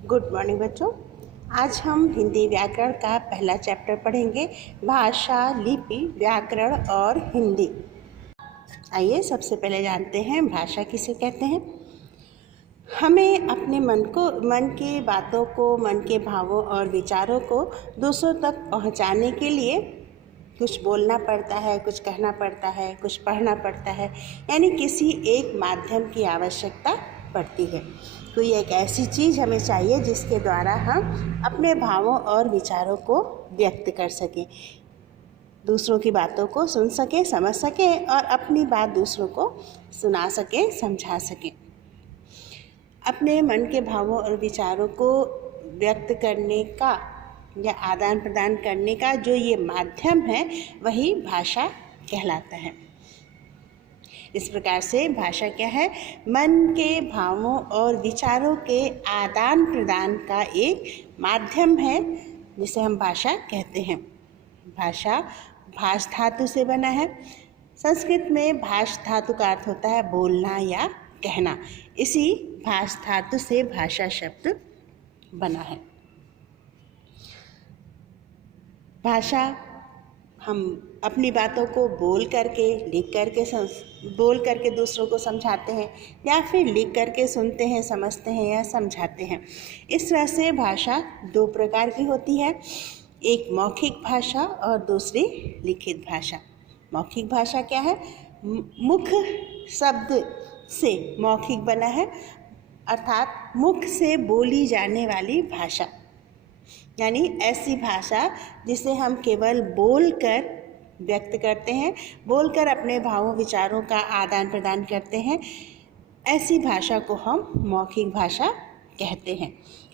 Good morning बच्चों। आज हम हिंदी व्याकरण का पहला चैप्टर पढ़ेंगे, भाषा, लिपि, व्याकरण और हिंदी। आइए सबसे पहले जानते हैं भाषा किसे कहते हैं। हमें अपने मन की बातों को, मन के भावों और विचारों को दूसरों तक पहुंचाने के लिए कुछ बोलना पड़ता है, कुछ कहना पड़ता है, कुछ पढ़ना पड़ता है, यानी किसी एक माध्यम की आवश्यकता पड़ती है। कोई एक ऐसी चीज़ हमें चाहिए जिसके द्वारा हम अपने भावों और विचारों को व्यक्त कर सकें, दूसरों की बातों को सुन सकें, समझ सकें और अपनी बात दूसरों को सुना सकें, समझा सकें। अपने मन के भावों और विचारों को व्यक्त करने का या आदान प्रदान करने का जो ये माध्यम है वही भाषा कहलाता है। इस प्रकार से भाषा क्या है? मन के भावों और विचारों के आदान प्रदान का एक माध्यम है जिसे हम भाषा कहते हैं। भाषा भाष धातु से बना है। संस्कृत में भाष धातु का अर्थ होता है बोलना या कहना। इसी भाष धातु से भाषा शब्द बना है। भाषा हम अपनी बातों को बोल करके, लिख करके, बोल करके दूसरों को समझाते हैं या फिर लिख करके सुनते हैं, समझते हैं या समझाते हैं। इस तरह से भाषा दो प्रकार की होती है, एक मौखिक भाषा और दूसरी लिखित भाषा। मौखिक भाषा क्या है? मुख शब्द से मौखिक बना है, अर्थात मुख से बोली जाने वाली भाषा, यानी ऐसी भाषा जिसे हम केवल बोलकर व्यक्त करते हैं, बोलकर अपने भावों विचारों का आदान प्रदान करते हैं। ऐसी भाषा को हम मौखिक भाषा कहते हैं।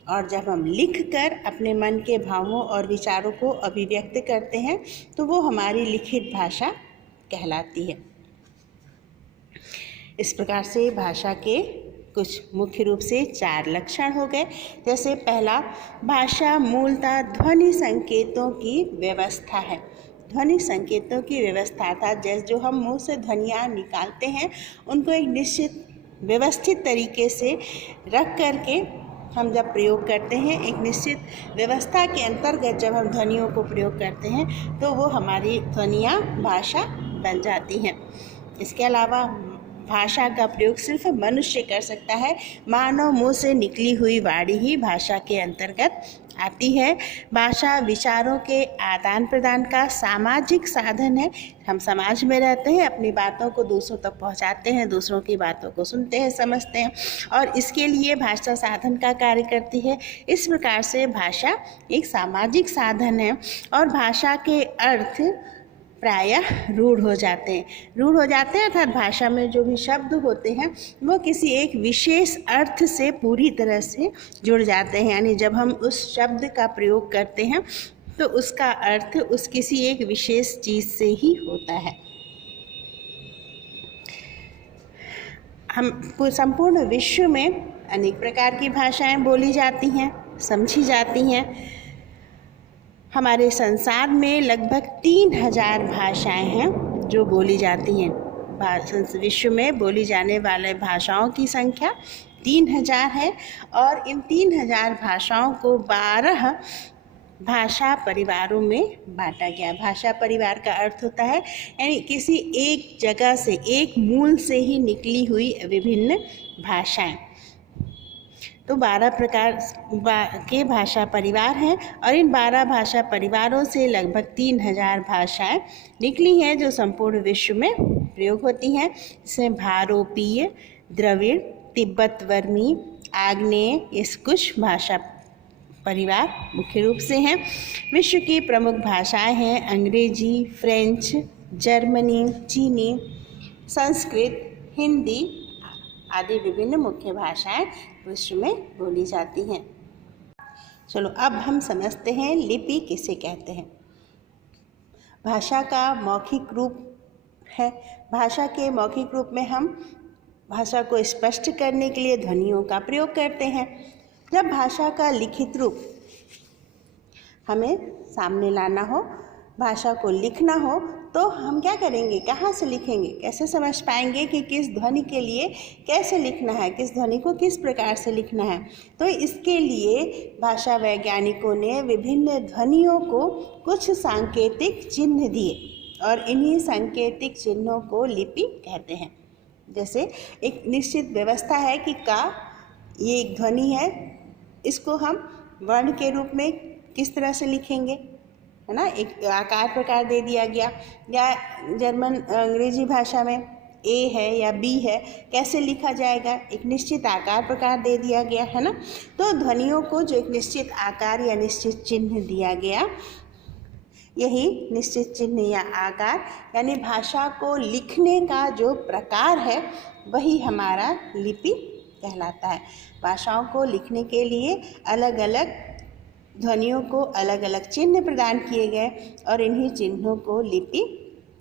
और जब हम लिखकर अपने मन के भावों और विचारों को अभिव्यक्त करते हैं तो वो हमारी लिखित भाषा कहलाती है। इस प्रकार से भाषा के कुछ मुख्य रूप से 4 लक्षण हो गए। जैसे पहला, भाषा मूलतः ध्वनि संकेतों की व्यवस्था है। ध्वनि संकेतों की व्यवस्था था, जैसे जो हम मुंह से ध्वनियाँ निकालते हैं उनको एक निश्चित व्यवस्थित तरीके से रख करके हम जब प्रयोग करते हैं, एक निश्चित व्यवस्था के अंतर्गत जब हम ध्वनियों को प्रयोग करते हैं तो वो हमारी ध्वनियाँ भाषा बन जाती हैं। इसके अलावा भाषा का प्रयोग सिर्फ मनुष्य कर सकता है। मानव मुंह से निकली हुई वाणी ही भाषा के अंतर्गत आती है। भाषा विचारों के आदान प्रदान का सामाजिक साधन है। हम समाज में रहते हैं, अपनी बातों को दूसरों तक पहुंचाते हैं, दूसरों की बातों को सुनते हैं, समझते हैं और इसके लिए भाषा साधन का कार्य करती है। इस प्रकार से भाषा एक सामाजिक साधन है और भाषा के अर्थ प्रायः रूढ़ हो जाते हैं, अर्थात भाषा में जो भी शब्द होते हैं वो किसी एक विशेष अर्थ से पूरी तरह से जुड़ जाते हैं। यानी जब हम उस शब्द का प्रयोग करते हैं तो उसका अर्थ उस किसी एक विशेष चीज़ से ही होता है। हम संपूर्ण विश्व में अनेक प्रकार की भाषाएं बोली जाती हैं, समझी जाती हैं। हमारे संसार में लगभग 3000 भाषाएं हैं जो बोली जाती हैं। विश्व में बोली जाने वाले भाषाओं की संख्या 3000 है और इन 3000 भाषाओं को 12 भाषा परिवारों में बांटा गया। भाषा परिवार का अर्थ होता है यानी किसी एक जगह से, एक मूल से ही निकली हुई विभिन्न भाषाएं। तो 12 प्रकार के भाषा परिवार हैं और इन 12 भाषा परिवारों से लगभग 3000 भाषाएं निकली हैं जो संपूर्ण विश्व में प्रयोग होती हैं। इसमें भारोपीय, द्रविड़, तिब्बत वर्मी, आग्नेय, ये कुछ भाषा परिवार मुख्य रूप से हैं। विश्व की प्रमुख भाषाएं हैं अंग्रेजी, फ्रेंच, जर्मनी, चीनी, संस्कृत, हिंदी आदि विभिन्न मुख्य भाषाएं विश्व में बोली जाती हैं। चलो अब हम समझते हैं लिपि किसे कहते हैं। भाषा का मौखिक रूप है। भाषा के मौखिक रूप में हम भाषा को स्पष्ट करने के लिए ध्वनियों का प्रयोग करते हैं। जब भाषा का लिखित रूप हमें सामने लाना हो भाषा को लिखना हो तो हम क्या करेंगे, कहाँ से लिखेंगे, कैसे समझ पाएंगे कि किस ध्वनि के लिए कैसे लिखना है, किस ध्वनि को किस प्रकार से लिखना है। तो इसके लिए भाषा वैज्ञानिकों ने विभिन्न ध्वनियों को कुछ सांकेतिक चिन्ह दिए और इन्हीं सांकेतिक चिन्हों को लिपि कहते हैं। जैसे एक निश्चित व्यवस्था है कि का ये एक ध्वनि है, इसको हम वर्ण के रूप में किस तरह से लिखेंगे, है ना, एक आकार प्रकार दे दिया गया। या जर्मन अंग्रेजी भाषा में ए है या बी है, कैसे लिखा जाएगा, एक निश्चित आकार प्रकार दे दिया गया, है ना। तो ध्वनियों को जो एक निश्चित आकार या निश्चित चिन्ह दिया गया, यही निश्चित चिन्ह या आकार यानी भाषा को लिखने का जो प्रकार है वही हमारा लिपि कहलाता है। भाषाओं को लिखने के लिए अलग अलग ध्वनियों को अलग अलग चिन्ह प्रदान किए गए और इन्हीं चिन्हों को लिपि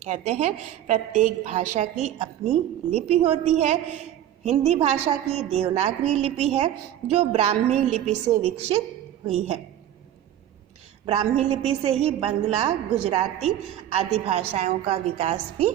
कहते हैं। प्रत्येक भाषा की अपनी लिपि होती है। हिंदी भाषा की देवनागरी लिपि है जो ब्राह्मी लिपि से विकसित हुई है। ब्राह्मी लिपि से ही बंगला, गुजराती आदि भाषाओं का विकास भी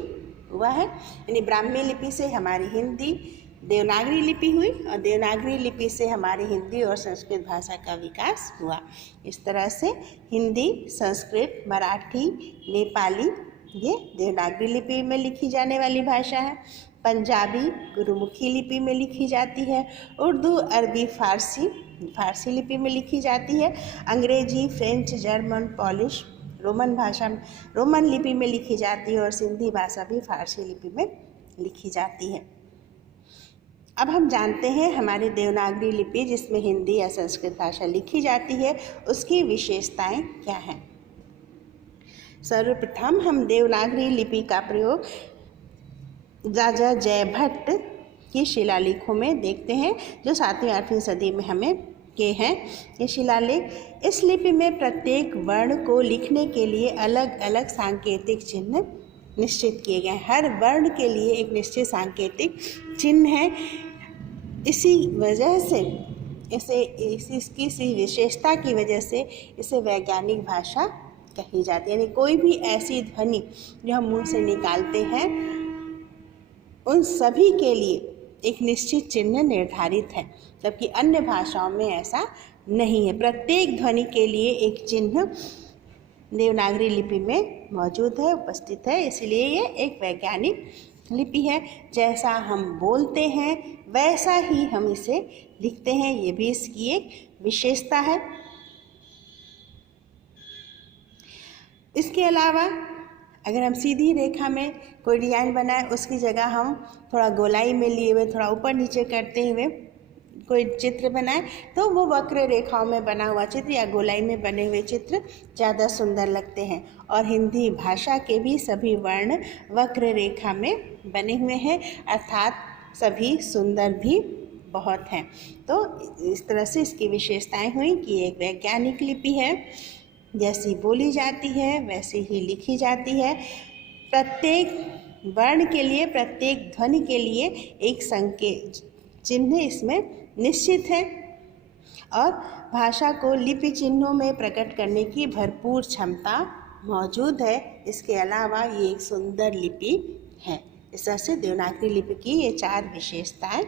हुआ है। यानी ब्राह्मी लिपि से हमारी हिंदी देवनागरी लिपि हुई और देवनागरी लिपि से हमारी हिंदी और संस्कृत भाषा का विकास हुआ। इस तरह से हिंदी, संस्कृत, मराठी, नेपाली ये देवनागरी लिपि में लिखी जाने वाली भाषा है। पंजाबी गुरुमुखी लिपि में लिखी जाती है। उर्दू, अरबी, फारसी लिपि में लिखी जाती है। अंग्रेजी, फ्रेंच, जर्मन, पॉलिश रोमन लिपि में लिखी जाती है और सिंधी भाषा भी फारसी लिपि में लिखी जाती है। अब हम जानते हैं हमारी देवनागरी लिपि जिसमें हिंदी या संस्कृत भाषा लिखी जाती है उसकी विशेषताएं क्या हैं। सर्वप्रथम हम देवनागरी लिपि का प्रयोग राजा जयभट्ट की शिलालेखों में देखते हैं जो 7वीं-8वीं सदी में हमें के हैं ये शिलालेख। इस लिपि में प्रत्येक वर्ण को लिखने के लिए अलग अलग सांकेतिक चिन्ह निश्चित किए गए। हर वर्ण के लिए एक निश्चित सांकेतिक चिन्ह है। इसी वजह से इसकी विशेषता की वजह से इसे वैज्ञानिक भाषा कही जाती है। यानी कोई भी ऐसी ध्वनि जो हम मुंह से निकालते हैं उन सभी के लिए एक निश्चित चिन्ह निर्धारित है, जबकि अन्य भाषाओं में ऐसा नहीं है। प्रत्येक ध्वनि के लिए एक चिन्ह देवनागरी लिपि में मौजूद है, उपस्थित है। इसलिए ये एक वैज्ञानिक लिपि है। जैसा हम बोलते हैं वैसा ही हम इसे लिखते हैं, ये भी इसकी एक विशेषता है। इसके अलावा अगर हम सीधी रेखा में कोई डिज़ाइन बनाए उसकी जगह हम थोड़ा गोलाई में लिए हुए थोड़ा ऊपर नीचे करते हुए कोई चित्र बनाए तो वो वक्र रेखाओं में बना हुआ चित्र या गोलाई में बने हुए चित्र ज़्यादा सुंदर लगते हैं। और हिंदी भाषा के भी सभी वर्ण वक्र रेखा में बने हुए हैं, अर्थात सभी सुंदर भी बहुत हैं। तो इस तरह से इसकी विशेषताएं हुई कि एक वैज्ञानिक लिपि है, जैसी बोली जाती है वैसी ही लिखी जाती है। प्रत्येक वर्ण के लिए, प्रत्येक ध्वनि के लिए एक संकेत चिन्ह इसमें निश्चित है और भाषा को लिपि चिन्हों में प्रकट करने की भरपूर क्षमता मौजूद है। इसके अलावा ये एक सुंदर लिपि है। इस तरह से देवनागरी लिपि की ये 4 विशेषताएं